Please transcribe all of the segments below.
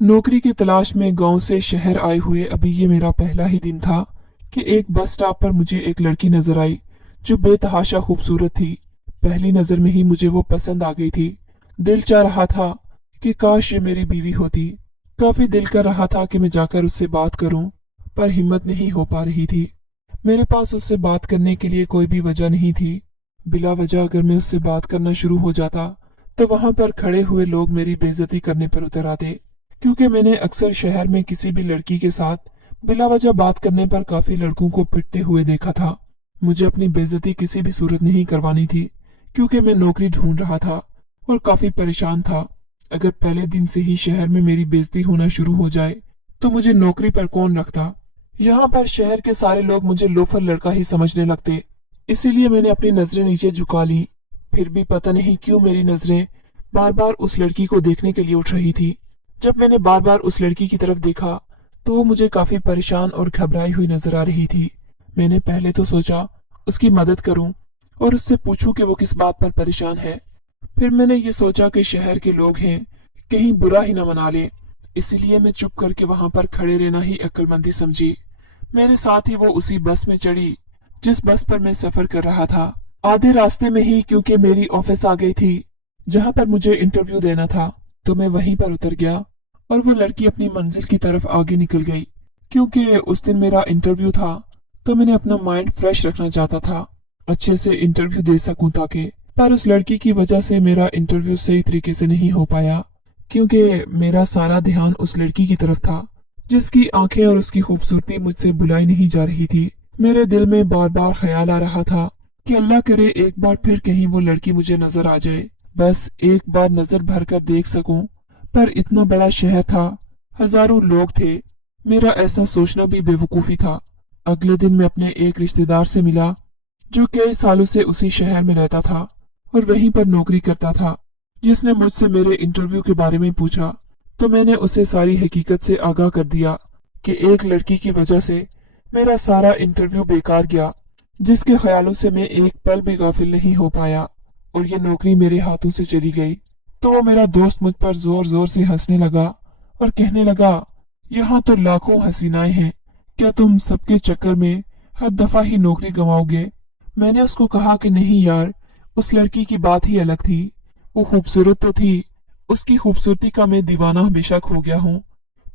नौकरी की तलाश में गांव से शहर आए हुए अभी ये मेरा पहला ही दिन था कि एक बस स्टॉप पर मुझे एक लड़की नजर आई जो बेतहाशा खूबसूरत थी। पहली नजर में ही मुझे वो पसंद आ गई थी। दिल चाह रहा था कि काश ये मेरी बीवी होती। काफी दिल कर रहा था कि मैं जाकर उससे बात करूं, पर हिम्मत नहीं हो पा रही थी। मेरे पास उससे बात करने के लिए कोई भी वजह नहीं थी। बिला वजह अगर मैं उससे बात करना शुरू हो जाता तो वहां पर खड़े हुए लोग मेरी बेइज्जती करने पर उतर आते, क्योंकि मैंने अक्सर शहर में किसी भी लड़की के साथ बिला वजह बात करने पर काफी लड़कों को पिटते हुए देखा था। मुझे अपनी बेइज्जती किसी भी सूरत नहीं करवानी थी, क्योंकि मैं नौकरी ढूंढ रहा था और काफी परेशान था। अगर पहले दिन से ही शहर में मेरी बेइज्जती होना शुरू हो जाए तो मुझे नौकरी पर कौन रखता। यहाँ पर शहर के सारे लोग मुझे लोफर लड़का ही समझने लगते। इसीलिए मैंने अपनी नजरें नीचे झुका ली। फिर भी पता नहीं क्यों मेरी नजरें बार बार उस लड़की को देखने के लिए उठ रही थी। जब मैंने बार बार उस लड़की की तरफ देखा तो वो मुझे काफी परेशान और घबराई हुई नजर आ रही थी। मैंने पहले तो सोचा उसकी मदद करूं और उससे पूछूं कि वो किस बात पर परेशान है। फिर मैंने ये सोचा कि शहर के लोग हैं, कहीं बुरा ही न मना ले। इसीलिए मैं चुप करके वहां पर खड़े रहना ही अक्लमंदी समझी। मेरे साथ ही वो उसी बस में चढ़ी जिस बस पर मैं सफर कर रहा था। आधे रास्ते में ही, क्योंकि मेरी ऑफिस आ गई थी जहां पर मुझे इंटरव्यू देना था, तो मैं वहीं पर उतर गया और वो लड़की अपनी मंजिल की तरफ आगे निकल गई। क्योंकि उस दिन मेरा इंटरव्यू था तो मैंने अपना माइंड फ्रेश रखना चाहता था, अच्छे से इंटरव्यू दे सकूं ताकि। पर उस लड़की की वजह से मेरा इंटरव्यू सही तरीके से नहीं हो पाया, क्योंकि मेरा सारा ध्यान उस लड़की की तरफ था जिसकी आंखें और उसकी खूबसूरती मुझसे भुलाई नहीं जा रही थी। मेरे दिल में बार बार ख्याल आ रहा था कि अल्लाह करे एक बार फिर कहीं वो लड़की मुझे नजर आ जाए, बस एक बार नजर भर कर देख सकूं। पर इतना बड़ा शहर था, हजारों लोग थे, मेरा ऐसा सोचना भी बेवकूफी था। अगले दिन मैं अपने एक रिश्तेदार से मिला जो कई सालों से उसी शहर में रहता था और वहीं पर नौकरी करता था। जिसने मुझसे मेरे इंटरव्यू के बारे में पूछा तो मैंने उसे सारी हकीकत से आगाह कर दिया कि एक लड़की की वजह से मेरा सारा इंटरव्यू बेकार गया, जिसके ख्यालों से मैं एक पल भी गाफिल नहीं हो पाया और ये नौकरी मेरे हाथों से चली गई। तो वो मेरा दोस्त मुझ पर जोर जोर से हंसने लगा और कहने लगा, यहाँ तो लाखों हसीनाएं हैं, क्या तुम सबके चक्कर में हर दफा ही नौकरी गंवाओगे। मैंने उसको कहा कि नहीं यार, उस लड़की की बात ही अलग थी। वो खूबसूरत तो थी, उसकी खूबसूरती का मैं दीवाना बेशक हो गया हूँ,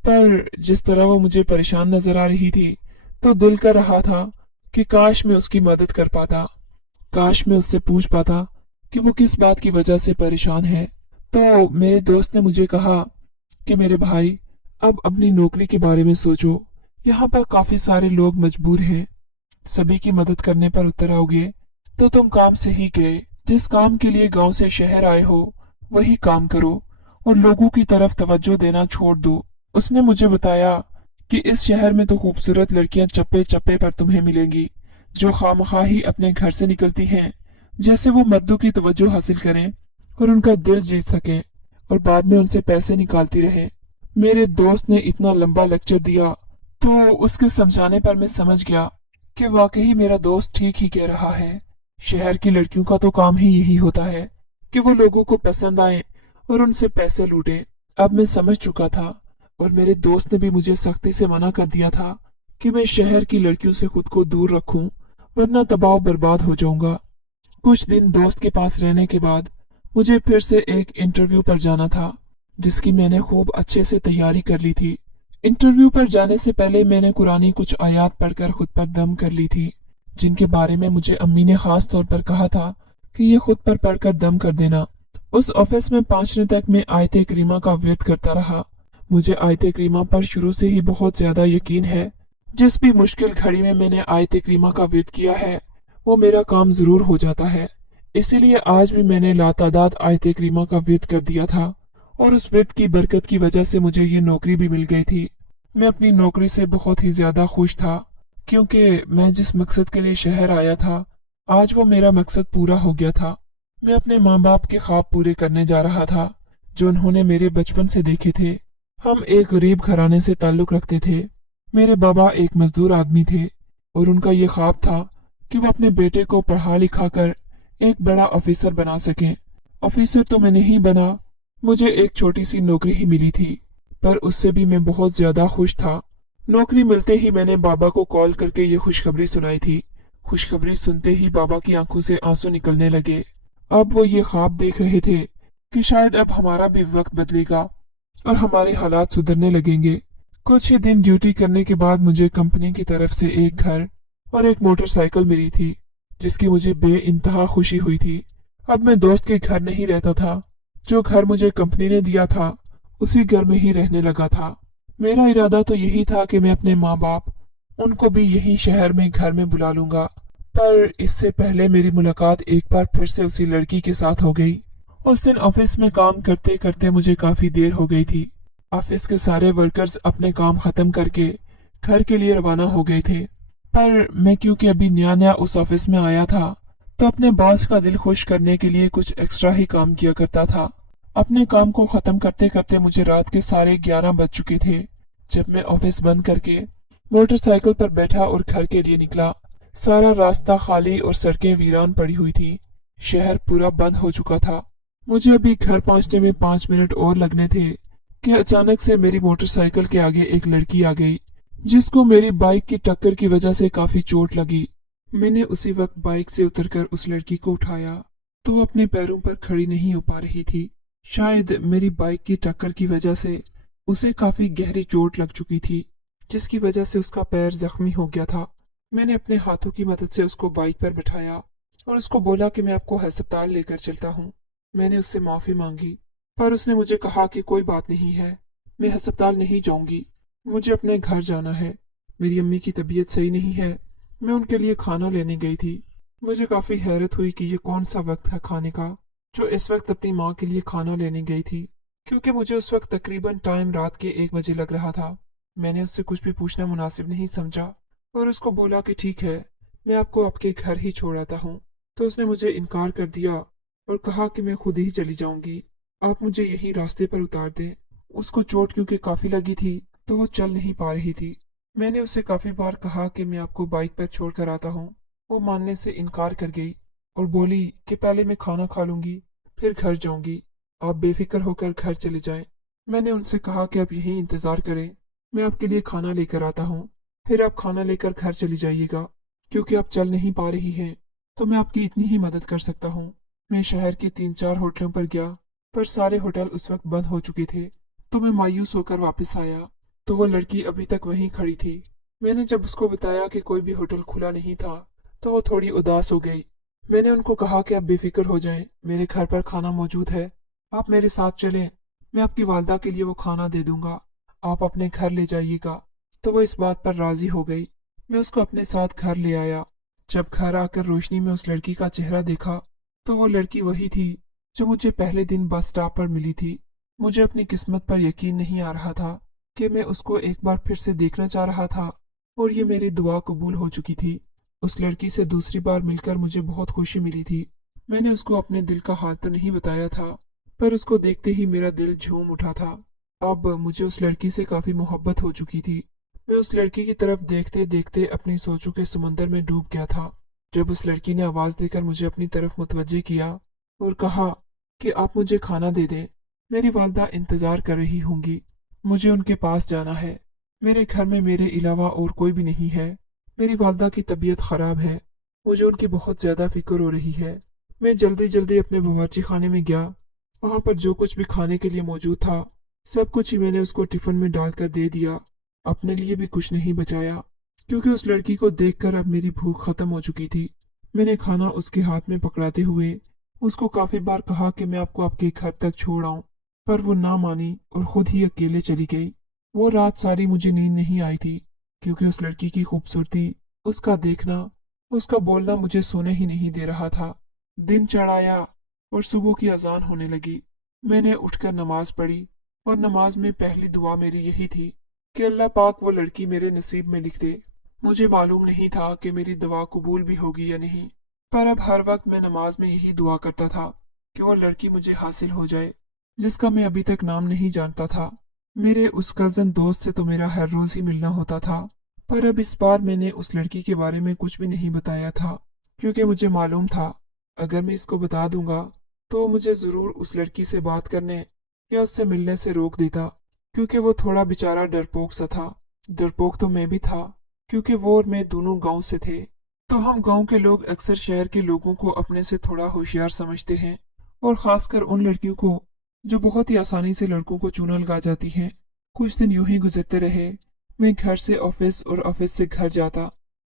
पर जिस तरह वो मुझे परेशान नजर आ रही थी तो दिल कर रहा था कि काश मैं उसकी मदद कर पाता। काश मैं उससे पूछ पाता कि वो किस बात की वजह से परेशान है। तो मेरे दोस्त ने मुझे कहा कि मेरे भाई, अब अपनी नौकरी के बारे में सोचो। यहाँ पर काफी सारे लोग मजबूर हैं, सभी की मदद करने पर उतर आओगे तो तुम काम से ही गए। जिस काम के लिए गांव से शहर आए हो वही काम करो और लोगों की तरफ तवज्जो देना छोड़ दो। उसने मुझे बताया कि इस शहर में तो खूबसूरत लड़कियां चप्पे चप्पे पर तुम्हें मिलेंगी, जो खामखा ही अपने घर से निकलती हैं जैसे वो मर्दों की तवज्जो हासिल करें और उनका दिल जीत सके और बाद में उनसे पैसे निकालती रहे। मेरे दोस्त ने इतना लंबा लेक्चर दिया तो उसके समझाने पर मैं समझ गया कि वाकई मेरा दोस्त ठीक ही कह रहा है। शहर की लड़कियों का तो काम ही यही होता है कि वो लोगों को पसंद आए और उनसे पैसे लूटे। अब मैं समझ चुका था और मेरे दोस्त ने भी मुझे सख्ती से मना कर दिया था कि मैं शहर की लड़कियों से खुद को दूर रखूं, वरना तबाह बर्बाद हो जाऊंगा। कुछ दिन दोस्त के पास रहने के बाद मुझे फिर से एक इंटरव्यू पर जाना था, जिसकी मैंने खूब अच्छे से तैयारी कर ली थी। इंटरव्यू पर जाने से पहले मैंने कुरानी कुछ आयात पढ़कर खुद पर दम कर ली थी, जिनके बारे में मुझे अम्मी ने खास तौर पर कहा था कि ये खुद पर पढ़कर दम कर देना। उस ऑफिस में पहुंचने तक मैं आयते करीमा का वेट करता रहा। मुझे आयते करीमा पर शुरू से ही बहुत ज्यादा यकीन है। जिस भी मुश्किल घड़ी में मैंने आयते करीमा का वेट किया है वो मेरा काम जरूर हो जाता है। इसीलिए आज भी मैंने लातादाद आयते करीमा का वेट कर दिया था और उस वेट की बरकत की वजह से मुझे ये नौकरी भी मिल गई थी। मैं अपनी नौकरी से बहुत ही ज्यादा खुश था, क्योंकि मैं जिस मकसद के लिए शहर आया था आज वो मेरा मकसद पूरा हो गया था। मैं अपने माँ बाप के ख्वाब पूरे करने जा रहा था जो उन्होंने मेरे बचपन से देखे थे। हम एक गरीब घराने से ताल्लुक रखते थे। मेरे बाबा एक मजदूर आदमी थे और उनका ये ख्वाब था कि वो अपने बेटे को पढ़ा लिखा कर एक बड़ा ऑफिसर बना सकें। ऑफिसर तो मैं नहीं बना, मुझे एक छोटी सी नौकरी ही मिली थी, पर उससे भी मैं बहुत ज्यादा खुश था। नौकरी मिलते ही मैंने बाबा को कॉल करके ये खुशखबरी सुनाई थी। खुशखबरी सुनते ही बाबा की आंखों से आंसू निकलने लगे। अब वो ये ख्वाब देख रहे थे कि शायद अब हमारा भी वक्त बदलेगा और हमारे हालात सुधरने लगेंगे। कुछ ही दिन ड्यूटी करने के बाद मुझे कंपनी की तरफ से एक घर और एक मोटरसाइकिल मिली थी, जिसकी मुझे बेइंतहा खुशी हुई थी। अब मैं दोस्त के घर नहीं रहता था। जो घर मुझे कंपनी ने दिया था उसी घर में ही रहने लगा था। मेरा इरादा तो यही था कि मैं अपने माँ बाप उनको भी यही शहर में घर में बुला लूंगा, पर इससे पहले मेरी मुलाकात एक बार फिर से उसी लड़की के साथ हो गई। उस दिन ऑफिस में काम करते करते मुझे काफी देर हो गई थी। ऑफिस के सारे वर्कर्स अपने काम खत्म करके घर के लिए रवाना हो गए थे, पर मैं क्योंकि अभी नया नया उस ऑफिस में आया था तो अपने बॉस का दिल खुश करने के लिए कुछ एक्स्ट्रा ही काम किया करता था। अपने काम को खत्म करते करते मुझे रात के 11:30 बज चुके थे जब मैं ऑफिस बंद करके मोटरसाइकिल पर बैठा और घर के लिए निकला। सारा रास्ता खाली और सड़कें वीरान पड़ी हुई थी। शहर पूरा बंद हो चुका था। मुझे अभी घर पहुंचने में 5 मिनट और लगने थे कि अचानक से मेरी मोटरसाइकिल के आगे एक लड़की आ गई, जिसको मेरी बाइक की टक्कर की वजह से काफी चोट लगी। मैंने उसी वक्त बाइक से उतरकर उस लड़की को उठाया तो वो अपने पैरों पर खड़ी नहीं हो पा रही थी। शायद मेरी बाइक की टक्कर की वजह से उसे काफी गहरी चोट लग चुकी थी, जिसकी वजह से उसका पैर जख्मी हो गया था। मैंने अपने हाथों की मदद से उसको बाइक पर बिठाया और उसको बोला कि मैं आपको अस्पताल लेकर चलता हूँ। मैंने उससे माफी मांगी, पर उसने मुझे कहा कि कोई बात नहीं है, मैं अस्पताल नहीं जाऊंगी, मुझे अपने घर जाना है। मेरी अम्मी की तबीयत सही नहीं है। मैं उनके लिए खाना लेने गई थी। मुझे काफी हैरत हुई कि ये कौन सा वक्त है खाने का, जो इस वक्त अपनी माँ के लिए खाना लेने गई थी, क्योंकि मुझे उस वक्त तकरीबन टाइम रात के 1 बजे लग रहा था। मैंने उससे कुछ भी पूछना मुनासिब नहीं समझा और उसको बोला कि ठीक है, मैं आपको आपके घर ही छोड़ आता हूँ। तो उसने मुझे इनकार कर दिया और कहा कि मैं खुद ही चली जाऊंगी, आप मुझे यही रास्ते पर उतार दें। उसको चोट क्योंकि काफी लगी थी तो वो चल नहीं पा रही थी। मैंने उससे काफी बार कहा कि मैं आपको बाइक पर छोड़ कर आता हूँ। वो मानने से इनकार कर गई और बोली कि पहले मैं खाना खा लूंगी फिर घर जाऊंगी, आप बेफिक्र होकर घर चले जाएं। मैंने उनसे कहा कि आप यहीं इंतजार करें, मैं आपके लिए खाना लेकर आता हूँ, फिर आप खाना लेकर घर चली जाइएगा। क्योंकि आप चल नहीं पा रही हैं तो मैं आपकी इतनी ही मदद कर सकता हूँ। मैं शहर के 3-4 होटलों पर गया, पर सारे होटल उस वक्त बंद हो चुके थे। तो मैं मायूस होकर वापस आया तो वो लड़की अभी तक वहीं खड़ी थी। मैंने जब उसको बताया कि कोई भी होटल खुला नहीं था तो वो थोड़ी उदास हो गई। मैंने उनको कहा कि आप बेफिक्र हो जाएं, मेरे घर पर खाना मौजूद है, आप मेरे साथ चलें, मैं आपकी वालदा के लिए वो खाना दे दूंगा, आप अपने घर ले जाइएगा। तो वो इस बात पर राजी हो गई। मैं उसको अपने साथ घर ले आया। जब घर आकर रोशनी में उस लड़की का चेहरा देखा तो वो लड़की वही थी जो मुझे पहले दिन बस स्टॉप पर मिली थी। मुझे अपनी किस्मत पर यकीन नहीं आ रहा था कि मैं उसको एक बार फिर से देखना चाह रहा था और ये मेरी दुआ कबूल हो चुकी थी। उस लड़की से दूसरी बार मिलकर मुझे बहुत खुशी मिली थी। मैंने उसको अपने दिल का हाल तो नहीं बताया था, पर उसको देखते ही मेरा दिल झूम उठा था। अब मुझे उस लड़की से काफी मोहब्बत हो चुकी थी। मैं उस लड़की की तरफ देखते देखते अपनी सोचों के समंदर में डूब गया था। जब उस लड़की ने आवाज देकर मुझे अपनी तरफ मुतवज्जे किया और कहा कि आप मुझे खाना दे दें, मेरी वालदा इंतजार कर रही होंगी, मुझे उनके पास जाना है, मेरे घर में मेरे अलावा और कोई भी नहीं है, मेरी वालदा की तबीयत खराब है, मुझे उनकी बहुत ज्यादा फिक्र हो रही है। मैं जल्दी जल्दी अपने बावर्ची खाने में गया। वहां पर जो कुछ भी खाने के लिए मौजूद था सब कुछ ही मैंने उसको टिफिन में डालकर दे दिया। अपने लिए भी कुछ नहीं बचाया, क्योंकि उस लड़की को देखकर अब मेरी भूख खत्म हो चुकी थी। मैंने खाना उसके हाथ में पकड़ाते हुए उसको काफी बार कहा कि मैं आपको आपके घर तक छोड़ आऊं, पर वो ना मानी और खुद ही अकेले चली गई। वो रात सारी मुझे नींद नहीं आई थी, क्योंकि उस लड़की की खूबसूरती, उसका देखना, उसका बोलना मुझे सोने ही नहीं दे रहा था। दिन चढ़ाया और सुबह की अजान होने लगी। मैंने उठकर नमाज पढ़ी और नमाज में पहली दुआ मेरी यही थी कि अल्लाह पाक वो लड़की मेरे नसीब में लिख दे। मुझे मालूम नहीं था कि मेरी दुआ कबूल भी होगी या नहीं, पर अब हर वक्त मैं नमाज में यही दुआ करता था कि वो लड़की मुझे हासिल हो जाए, जिसका मैं अभी तक नाम नहीं जानता था। मेरे उस कजन दोस्त से तो मेरा हर रोज ही मिलना होता था, पर अब इस बार मैंने उस लड़की के बारे में कुछ भी नहीं बताया था, क्योंकि मुझे मालूम था अगर मैं इसको बता दूंगा तो मुझे जरूर उस लड़की से बात करने या उससे मिलने से रोक देता। क्योंकि वो थोड़ा बेचारा डरपोक सा था। डरपोक तो मैं भी था, क्योंकि वो और मैं दोनों गांव से थे। तो हम गांव के लोग अक्सर शहर के लोगों को अपने से थोड़ा होशियार समझते हैं, और खासकर उन लड़कियों को जो बहुत ही आसानी से लड़कों को चूना लगा जाती हैं। कुछ दिन यूं ही गुजरते रहे। मैं घर से ऑफिस और ऑफिस से घर जाता,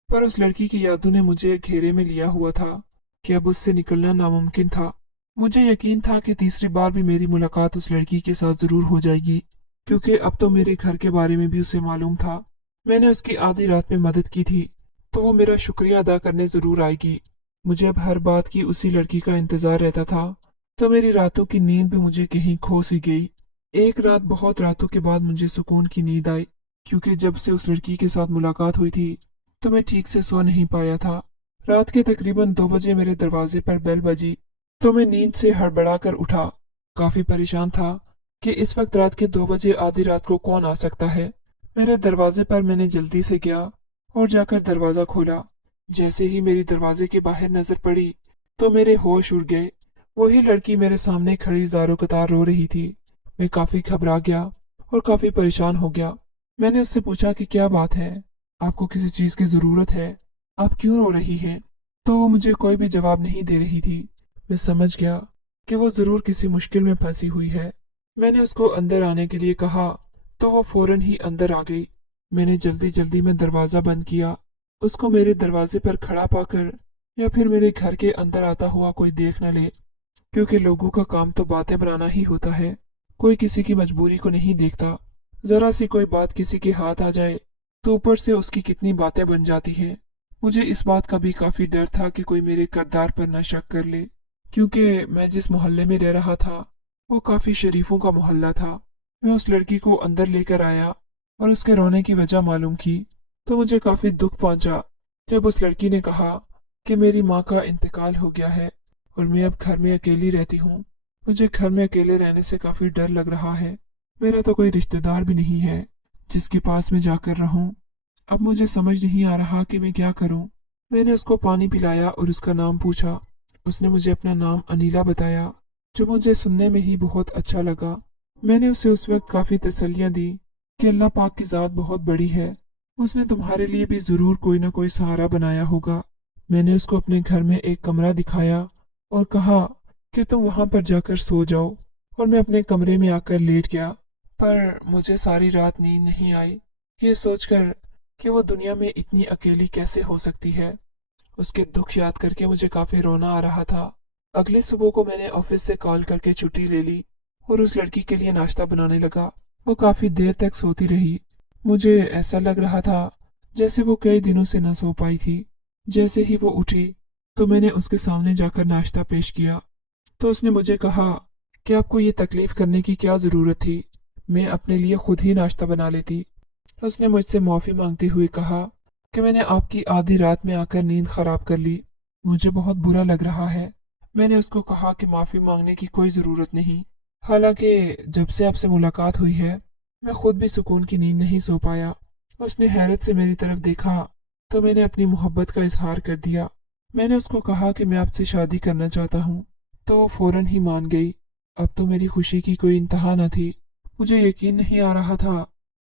पर उस लड़की की यादों ने मुझे घेरे में लिया हुआ था कि अब उससे निकलना नामुमकिन था। मुझे यकीन था कि तीसरी बार भी मेरी मुलाकात उस लड़की के साथ जरूर हो जाएगी, क्योंकि अब तो मेरे घर के बारे में भी उसे मालूम था। मैंने उसकी आधी रात में मदद की थी, तो वो मेरा शुक्रिया अदा करने जरूर आएगी। मुझे अब हर बात की उसी लड़की का इंतजार रहता था, तो मेरी रातों की नींद भी मुझे कहीं खो सी गई। एक रात बहुत रातों के बाद मुझे सुकून की नींद आई, क्योंकि जब से उस लड़की के साथ मुलाकात हुई थी तो मैं ठीक से सो नहीं पाया था। रात के तकरीबन 2 बजे मेरे दरवाजे पर बेल बजी, तो मैं नींद से हड़बड़ा कर उठा। काफी परेशान था कि इस वक्त रात के 2 बजे आधी रात को कौन आ सकता है। मेरे दरवाजे पर मैंने जल्दी से गया और जाकर दरवाजा खोला। जैसे ही मेरी दरवाजे के बाहर नजर पड़ी तो मेरे होश उड़ गए। वही लड़की मेरे सामने खड़ी ज़ारो कतार रो रही थी। मैं काफी घबरा गया और काफी परेशान हो गया। मैंने उससे पूछा कि क्या बात है, आपको किसी चीज की जरूरत है, आप क्यों रो रही हैं? तो वो मुझे कोई भी जवाब नहीं दे रही थी। मैं समझ गया कि वो जरूर किसी मुश्किल में फंसी हुई है। मैंने उसको अंदर आने के लिए कहा तो वो फौरन ही अंदर आ गई। मैंने जल्दी जल्दी में दरवाजा बंद किया। उसको मेरे दरवाजे पर खड़ा पाकर या फिर मेरे घर के अंदर आता हुआ कोई देख न ले, क्योंकि लोगों का काम तो बातें बनाना ही होता है। कोई किसी की मजबूरी को नहीं देखता। जरा सी कोई बात किसी के हाथ आ जाए तो ऊपर से उसकी कितनी बातें बन जाती हैं। मुझे इस बात का भी काफी डर था कि कोई मेरे किरदार पर न शक कर ले, क्योंकि मैं जिस मोहल्ले में रह रहा था वो काफी शरीफों का मोहल्ला था। मैं उस लड़की को अंदर लेकर आया और उसके रोने की वजह मालूम की, तो मुझे काफी दुख पहुंचा जब उस लड़की ने कहा कि मेरी माँ का इंतकाल हो गया है और मैं अब घर में अकेली रहती हूँ। मुझे घर में अकेले रहने से काफी डर लग रहा है। मेरा तो कोई रिश्तेदार भी नहीं है जिसके पास मैं जाकर रहूं। अब मुझे समझ नहीं आ रहा कि मैं क्या करूं। मैंने उसको पानी पिलाया और उसका नाम पूछा। उसने मुझे अपना नाम अनीला बताया, जो मुझे सुनने में ही बहुत अच्छा लगा। मैंने उसे उस वक्त काफी तसल्लियां दी कि अल्लाह पाक की जात बहुत बड़ी है, उसने तुम्हारे लिए भी जरूर कोई ना कोई सहारा बनाया होगा। मैंने उसको अपने घर में एक कमरा दिखाया और कहा कि तुम वहां पर जाकर सो जाओ, और मैं अपने कमरे में आकर लेट गया। पर मुझे सारी रात नींद नहीं आई, ये सोचकर कि वो दुनिया में इतनी अकेली कैसे हो सकती है। उसके दुख याद करके मुझे काफी रोना आ रहा था। अगली सुबह को मैंने ऑफिस से कॉल करके छुट्टी ले ली और उस लड़की के लिए नाश्ता बनाने लगा। वो काफी देर तक सोती रही। मुझे ऐसा लग रहा था जैसे वो कई दिनों से न सो पाई थी। जैसे ही वो उठी तो मैंने उसके सामने जाकर नाश्ता पेश किया, तो उसने मुझे कहा कि आपको ये तकलीफ करने की क्या जरूरत थी, मैं अपने लिए खुद ही नाश्ता बना लेती। उसने मुझसे माफी मांगते हुए कहा कि मैंने आपकी आधी रात में आकर नींद खराब कर ली, मुझे बहुत बुरा लग रहा है। मैंने उसको कहा कि माफी मांगने की कोई जरूरत नहीं, हालांकि जब से आपसे मुलाकात हुई है मैं खुद भी सुकून की नींद नहीं सो पाया। उसने हैरत से मेरी तरफ देखा तो मैंने अपनी मोहब्बत का इजहार कर दिया। मैंने उसको कहा कि मैं आपसे शादी करना चाहता हूँ, तो वो फौरन ही मान गई। अब तो मेरी खुशी की कोई इंतहा न थी। मुझे यकीन नहीं आ रहा था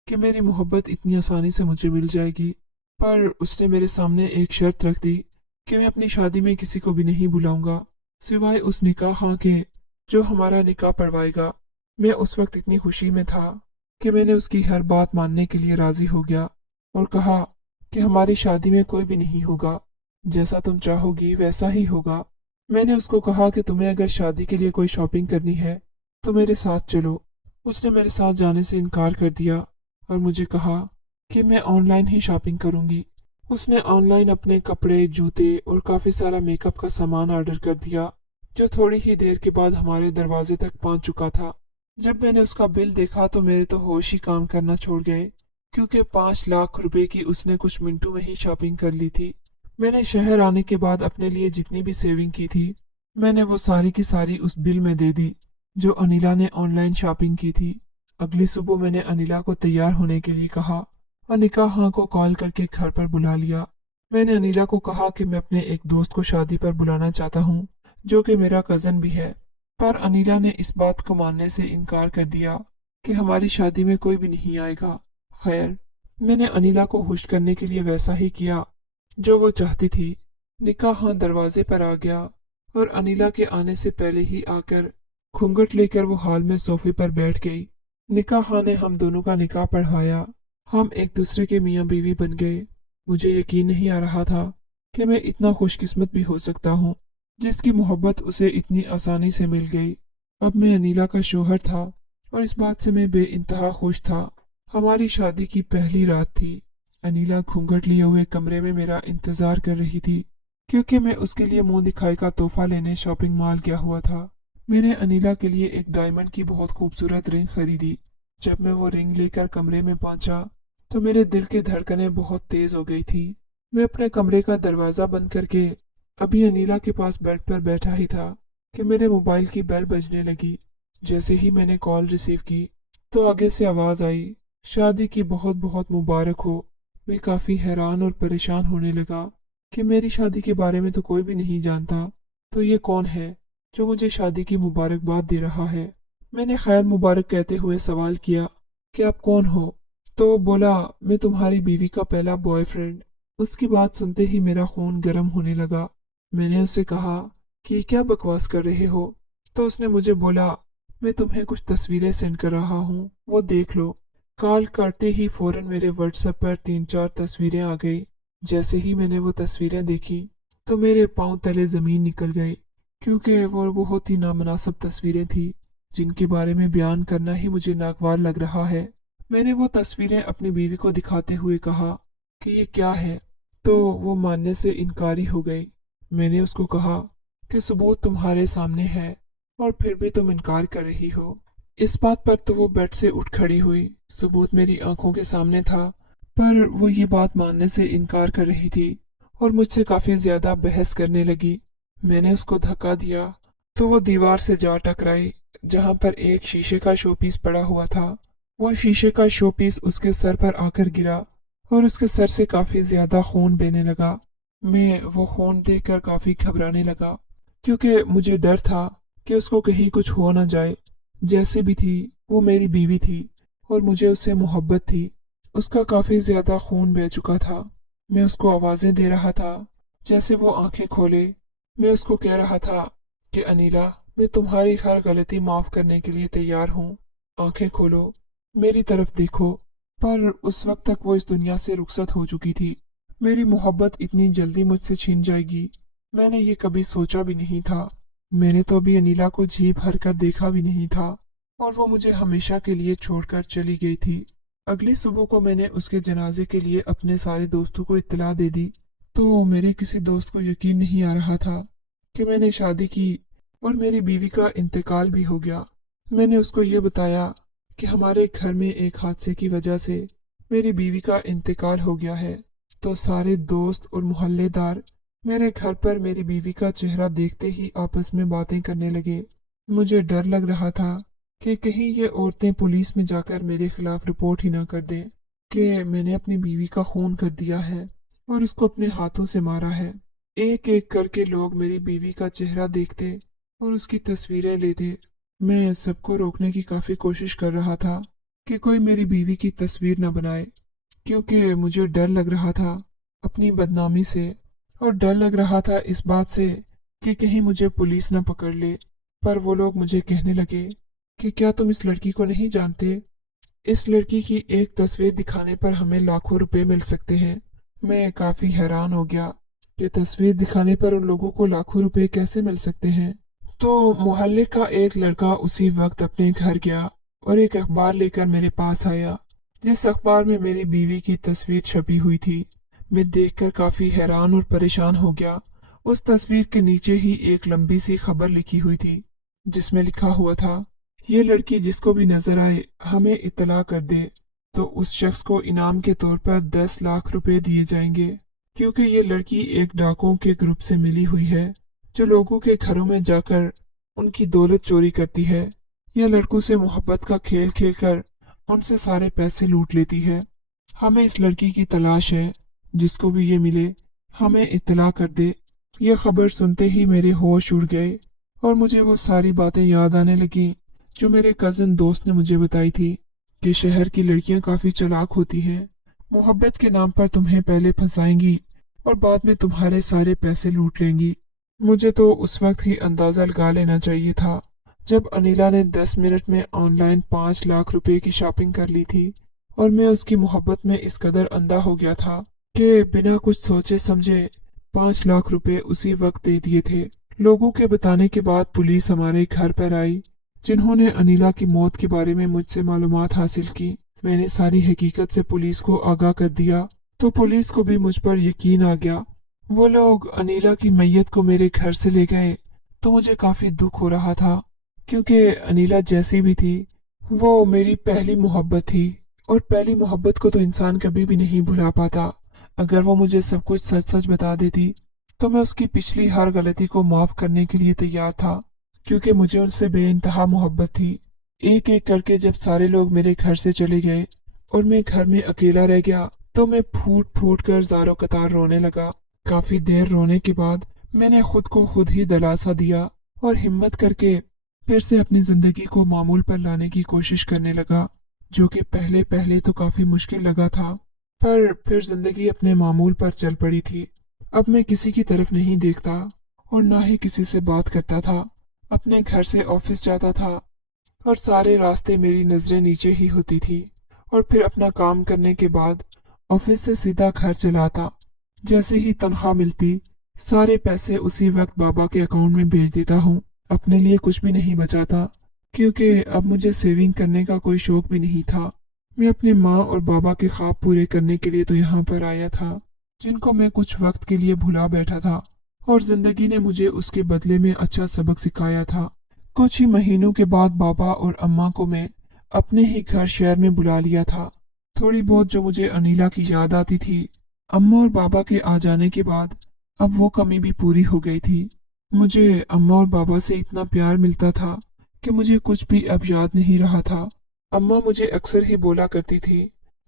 कि मेरी मोहब्बत इतनी आसानी से मुझे मिल जाएगी। पर उसने मेरे सामने एक शर्त रख दी कि मैं अपनी शादी में किसी को भी नहीं बुलाऊंगा सिवाय उस निकाह खां के जो हमारा निकाह पढ़वाएगा। मैं उस वक्त इतनी खुशी में था कि मैंने उसकी हर बात मानने के लिए राजी हो गया और कहा कि हमारी शादी में कोई भी नहीं होगा, जैसा तुम चाहोगी वैसा ही होगा। मैंने उसको कहा कि तुम्हें अगर शादी के लिए कोई शॉपिंग करनी है तो मेरे साथ चलो। उसने मेरे साथ जाने से इनकार कर दिया और मुझे कहा कि मैं ऑनलाइन ही शॉपिंग करूंगी। उसने ऑनलाइन अपने कपड़े, जूते और काफी सारा मेकअप का सामान ऑर्डर कर दिया, जो थोड़ी ही देर के बाद हमारे दरवाजे तक पहुंच चुका था। जब मैंने उसका बिल देखा तो मेरे तो होश ही काम करना छोड़ गए, क्योंकि 5 लाख रुपए की उसने कुछ मिनटों में ही शॉपिंग कर ली थी। मैंने शहर आने के बाद अपने लिए जितनी भी सेविंग की थी मैंने वो सारी की सारी उस बिल में दे दी जो अनिला ने ऑनलाइन शॉपिंग की थी। अगली सुबह मैंने अनिला को तैयार होने के लिए कहा और निकाह खां को कॉल करके घर पर बुला लिया। मैंने अनिला को कहा कि मैं अपने एक दोस्त को शादी पर बुलाना चाहता हूँ, जो कि मेरा कजन भी है। पर अनिला ने इस बात को मानने से इनकार कर दिया कि हमारी शादी में कोई भी नहीं आएगा। खैर, मैंने अनिला को खुश करने के लिए वैसा ही किया जो वो चाहती थी। निकाह दरवाजे पर आ गया और अनिला के आने से पहले ही आकर घूंघट लेकर वो हॉल में सोफे पर बैठ गई। निकाह ने हम दोनों का निकाह पढ़वाया। हम एक दूसरे के मियाँ बीवी बन गए। मुझे यकीन नहीं आ रहा था कि मैं इतना खुशकिस्मत भी हो सकता हूँ जिसकी मोहब्बत उसे इतनी आसानी से मिल गई। अब मैं अनिला का शौहर था और इस बात से मैं बेइंतहा खुश था। हमारी शादी की पहली रात थी। अनिला घूंघट लिए हुए कमरे में मेरा इंतजार कर रही थी क्योंकि मैं उसके लिए मुंह दिखाई का तोहफा लेने शॉपिंग मॉल गया हुआ था। मैंने अनिला के लिए एक डायमंड की बहुत खूबसूरत रिंग खरीदी। जब मैं वो रिंग लेकर कमरे में पहुंचा तो मेरे दिल की धड़कनें बहुत तेज हो गई थी। मैं अपने कमरे का दरवाजा बंद करके अभी अनिला के पास बेड पर बैठा ही था कि मेरे मोबाइल की बेल बजने लगी। जैसे ही मैंने कॉल रिसीव की तो आगे से आवाज आई, शादी की बहुत बहुत मुबारक हो। मैं काफी हैरान और परेशान होने लगा कि मेरी शादी के बारे में तो कोई भी नहीं जानता, तो ये कौन है जो मुझे शादी की मुबारकबाद दे रहा है। मैंने खैर मुबारक कहते हुए सवाल किया कि आप कौन हो, तो बोला मैं तुम्हारी बीवी का पहला बॉयफ्रेंड। उसकी बात सुनते ही मेरा खून गर्म होने लगा। मैंने उससे कहा कि क्या बकवास कर रहे हो, तो उसने मुझे बोला मैं तुम्हें कुछ तस्वीरें सेंड कर रहा हूँ, वो देख लो। कॉल करते ही फौरन मेरे व्हाट्सएप पर 3-4 तस्वीरें आ गई। जैसे ही मैंने वो तस्वीरें देखी तो मेरे पांव तले जमीन निकल गई क्योंकि वो बहुत ही नामुनासिब तस्वीरें थी जिनके बारे में बयान करना ही मुझे नागवार लग रहा है। मैंने वो तस्वीरें अपनी बीवी को दिखाते हुए कहा कि ये क्या है, तो वो मानने से इनकारी हो गई। मैंने उसको कहा कि सबूत तुम्हारे सामने है और फिर भी तुम इनकार कर रही हो। इस बात पर तो वो बेड से उठ खड़ी हुई। सबूत मेरी आंखों के सामने था पर वो ये बात मानने से इनकार कर रही थी और मुझसे काफी ज्यादा बहस करने लगी। मैंने उसको धक्का दिया तो वो दीवार से जा टकराई जहां पर एक शीशे का शोपीस पड़ा हुआ था। वो शीशे का शोपीस उसके सर पर आकर गिरा और उसके सर से काफी ज्यादा खून बहने लगा। मैं वो खून देखकर काफी घबराने लगा क्योंकि मुझे डर था कि उसको कहीं कुछ हो ना जाए। जैसे भी थी वो मेरी बीवी थी और मुझे उससे मोहब्बत थी। उसका काफी ज्यादा खून बह चुका था। मैं उसको आवाजें दे रहा था जैसे वो आंखें खोले। मैं उसको कह रहा था कि अनीला, मैं तुम्हारी हर गलती माफ करने के लिए तैयार हूँ। आंखें खोलो, मेरी तरफ देखो। पर उस वक्त तक वो इस दुनिया से रुखसत हो चुकी थी। मेरी मोहब्बत इतनी जल्दी मुझसे छीन जाएगी मैंने ये कभी सोचा भी नहीं था। मैंने तो अभी अनीला को जी भर कर देखा भी नहीं था और वो मुझे हमेशा के लिए छोड़कर चली गई थी। अगली सुबह को मैंने उसके जनाजे के लिए अपने सारे दोस्तों को इत्तला दे दी तो मेरे किसी दोस्त को यकीन नहीं आ रहा था कि मैंने शादी की और मेरी बीवी का इंतकाल भी हो गया। मैंने उसको ये बताया कि हमारे घर में एक हादसे की वजह से मेरी बीवी का इंतकाल हो गया है, तो सारे दोस्त और मोहल्लेदार मेरे घर पर मेरी बीवी का चेहरा देखते ही आपस में बातें करने लगे। मुझे डर लग रहा था कि कहीं ये औरतें पुलिस में जाकर मेरे खिलाफ रिपोर्ट ही ना कर दें कि मैंने अपनी बीवी का खून कर दिया है और उसको अपने हाथों से मारा है। एक एक करके लोग मेरी बीवी का चेहरा देखते और उसकी तस्वीरें लेते। मैं सबको रोकने की काफी कोशिश कर रहा था कि कोई मेरी बीवी की तस्वीर न बनाए क्योंकि मुझे डर लग रहा था अपनी बदनामी से और डर लग रहा था इस बात से कि कहीं मुझे पुलिस न पकड़ ले। पर वो लोग मुझे कहने लगे कि क्या तुम इस लड़की को नहीं जानते? इस लड़की की एक तस्वीर दिखाने पर हमें लाखों रुपए मिल सकते हैं। मैं काफी हैरान हो गया कि तस्वीर दिखाने पर उन लोगों को लाखों रुपए कैसे मिल सकते हैं। तो मोहल्ले का एक लड़का उसी वक्त अपने घर गया और एक अखबार लेकर मेरे पास आया जिस अखबार में मेरी बीवी की तस्वीर छपी हुई थी। मैं देखकर काफी हैरान और परेशान हो गया। उस तस्वीर के नीचे ही एक लंबी सी खबर लिखी हुई थी जिसमें लिखा हुआ था, ये लड़की जिसको भी नजर आए हमें इत्तला कर दे तो उस शख्स को इनाम के तौर पर 10 लाख रुपए दिए जाएंगे क्योंकि ये लड़की एक डाकुओं के ग्रुप से मिली हुई है जो लोगों के घरों में जाकर उनकी दौलत चोरी करती है या लड़कों से मोहब्बत का खेल खेल कर उनसे सारे पैसे लूट लेती है। हमें इस लड़की की तलाश है, जिसको भी ये मिले हमें इत्तला कर दे। यह खबर सुनते ही मेरे होश उड़ गए और मुझे वो सारी बातें याद आने लगी जो मेरे कजिन दोस्त ने मुझे बताई थी कि शहर की लड़कियां काफी चालाक होती हैं, मोहब्बत के नाम पर तुम्हें पहले फंसाएंगी और बाद में तुम्हारे सारे पैसे लूट लेंगी। मुझे तो उस वक्त ही अंदाजा लगा लेना चाहिए था जब अनिला ने 10 मिनट में ऑनलाइन 5 लाख रुपए की शॉपिंग कर ली थी, और मैं उसकी मोहब्बत में इस कदर अंधा हो गया था कि बिना कुछ सोचे समझे 5 लाख रुपए उसी वक्त दे दिए थे। लोगों के बताने के बाद पुलिस हमारे घर पर आई, जिन्होंने अनिला की मौत के बारे में मुझसे मालूमात हासिल की। मैंने सारी हकीकत से पुलिस को आगाह कर दिया तो पुलिस को भी मुझ पर यकीन आ गया। वो लोग अनिला की मैयत को मेरे घर से ले गए तो मुझे काफी दुख हो रहा था, क्योंकि अनिला जैसी भी थी वो मेरी पहली मोहब्बत थी, और पहली मोहब्बत को तो इंसान कभी भी नहीं भुला पाता। अगर वो मुझे सब कुछ सच सच बता देती तो मैं उसकी पिछली हर गलती को माफ करने के लिए तैयार था, क्योंकि मुझे उनसे बेइंतहा मोहब्बत थी। एक एक करके जब सारे लोग मेरे घर से चले गए और मैं घर में अकेला रह गया तो मैं फूट फूट कर ज़ारो कतार रोने लगा। काफी देर रोने के बाद मैंने खुद को खुद ही दिलासा दिया और हिम्मत करके फिर से अपनी जिंदगी को मामूल पर लाने की कोशिश करने लगा, जो कि पहले पहले तो काफी मुश्किल लगा था, पर फिर जिंदगी अपने मामूल पर चल पड़ी थी। अब मैं किसी की तरफ नहीं देखता और ना ही किसी से बात करता था। अपने घर से ऑफिस जाता था और सारे रास्ते मेरी नजरें नीचे ही होती थी, और फिर अपना काम करने के बाद ऑफिस से सीधा घर चला आता। जैसे ही तनख्वाह मिलती सारे पैसे उसी वक्त बाबा के अकाउंट में भेज देता हूँ। अपने लिए कुछ भी नहीं बचाता, क्योंकि अब मुझे सेविंग करने का कोई शौक भी नहीं था। मैं अपनी माँ और बाबा के ख्वाब पूरे करने के लिए तो यहाँ पर आया था, जिनको मैं कुछ वक्त के लिए भुला बैठा था, और जिंदगी ने मुझे उसके बदले में अच्छा सबक सिखाया था। कुछ ही महीनों के बाद बाबा और अम्मा को मैं अपने ही घर शहर में बुला लिया था। थोड़ी बहुत जो मुझे अनिला की याद आती थी, अम्मा और बाबा के आ जाने के बाद अब वो कमी भी पूरी हो गई थी। मुझे अम्मा और बाबा से इतना प्यार मिलता था कि मुझे कुछ भी अब याद नहीं रहा था। अम्मा मुझे अक्सर ही बोला करती थी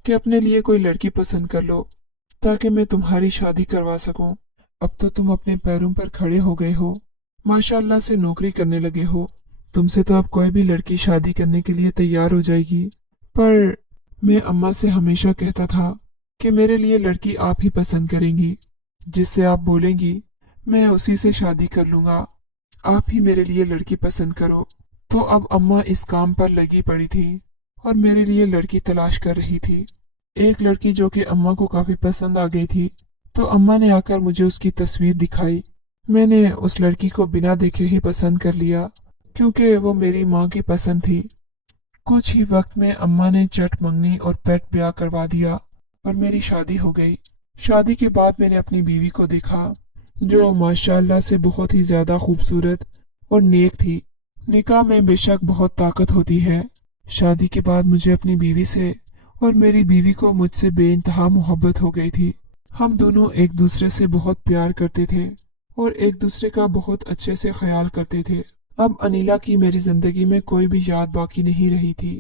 कि अपने लिए कोई लड़की पसंद कर लो ताकि मैं तुम्हारी शादी करवा सकूं। अब तो तुम अपने पैरों पर खड़े हो गए हो, माशाल्लाह से नौकरी करने लगे हो, तुमसे तो अब कोई भी लड़की शादी करने के लिए तैयार हो जाएगी। पर मैं अम्मा से हमेशा कहता था कि मेरे लिए लड़की आप ही पसंद करेंगी, जिससे आप बोलेंगी मैं उसी से शादी कर लूंगा, आप ही मेरे लिए लड़की पसंद करो। तो अब अम्मा इस काम पर लगी पड़ी थी और मेरे लिए लड़की तलाश कर रही थी। एक लड़की जो कि अम्मा को काफी पसंद आ गई थी, तो अम्मा ने आकर मुझे उसकी तस्वीर दिखाई। मैंने उस लड़की को बिना देखे ही पसंद कर लिया, क्योंकि वो मेरी माँ की पसंद थी। कुछ ही वक्त में अम्मा ने चट मंगनी और पेट ब्याह करवा दिया और मेरी शादी हो गई। शादी के बाद मैंने अपनी बीवी को देखा, जो माशाल्लाह से बहुत ही ज्यादा खूबसूरत और नेक थी। निकाह में बेशक बहुत ताकत होती है। शादी के बाद मुझे अपनी बीवी से और मेरी बीवी को मुझसे बेइंतहा मोहब्बत हो गई थी। हम दोनों एक दूसरे से बहुत प्यार करते थे और एक दूसरे का बहुत अच्छे से ख्याल करते थे। अब अनिला की मेरी जिंदगी में कोई भी याद बाकी नहीं रही थी।